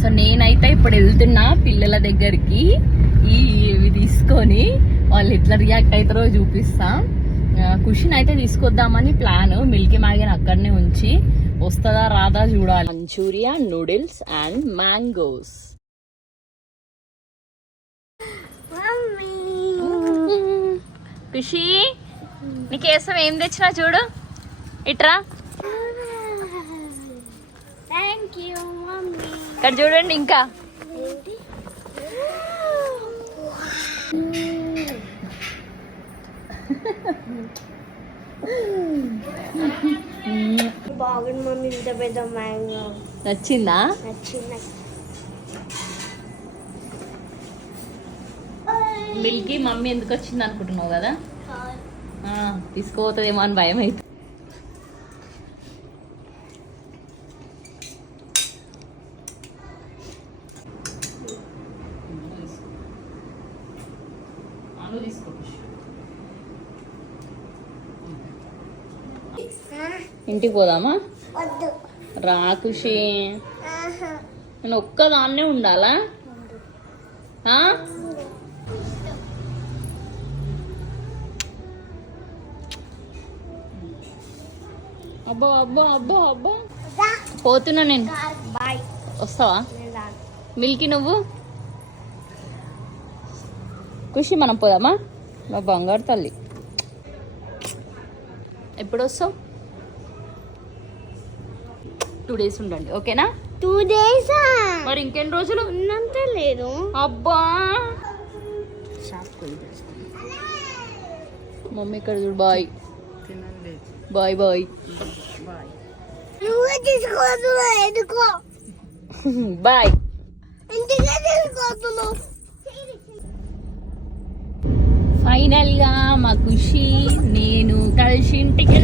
So నేనైతే ఇప్పుడు వెళ్తున్నా పిల్లల దగ్గరికి ఇవి తీసుకొని వాళ్ళు ఎట్లా రియాక్ట్ అవుతారో చూపిస్తా. ఖుషిని అయితే తీసుకొద్దామని ప్లాన్. మిల్కీ మ్యాగీని అక్కడనే ఉంచి వస్తుందా రాదా చూడాలి. Manchuria, noodles and mangoes. Khushi నీకేసం ఏం తెచ్చినా చూడు, ఇట్రా. ఇక్కడ చూడండి. ఇంకా బాగుంది మమ్మీ, ఇంత పెద్ద మ్యాంగో. నచ్చిందా? నచ్చింది. మిల్కీ మమ్మీ ఎందుకు వచ్చింది అనుకుంటున్నావు కదా, తీసుకోపోతుందేమో అని భయం అయితే. ఇంటికి పోదామా? రా ఖుషి, నేను ఒక్కదాన్నే ఉండాలా? అబ్బో అబ్బో అబ్బో అబ్బో, పోతున్నా నేను. బాయ్. వస్తావా? మిల్కీ నువ్వు? ఖుషి మనం పోదామా? మా బంగారు తల్లి. ఎప్పుడు వస్తావు? 2 days ఉండండి, ఓకేనా? 2 days. మరి ఇంకెన్ని రోజులు ఉన్నంత లేదు. అబ్బా, మమ్మీ ఇక్కడ చూడు. Bye bye bye. నువ్వే తీసుకోవద్దు, ఎందుకో బాయ్. ఇంటికే తీసుకోవద్దు. ఫైనల్ గా మా ఖుషి నేను కలిసి ఇంటికి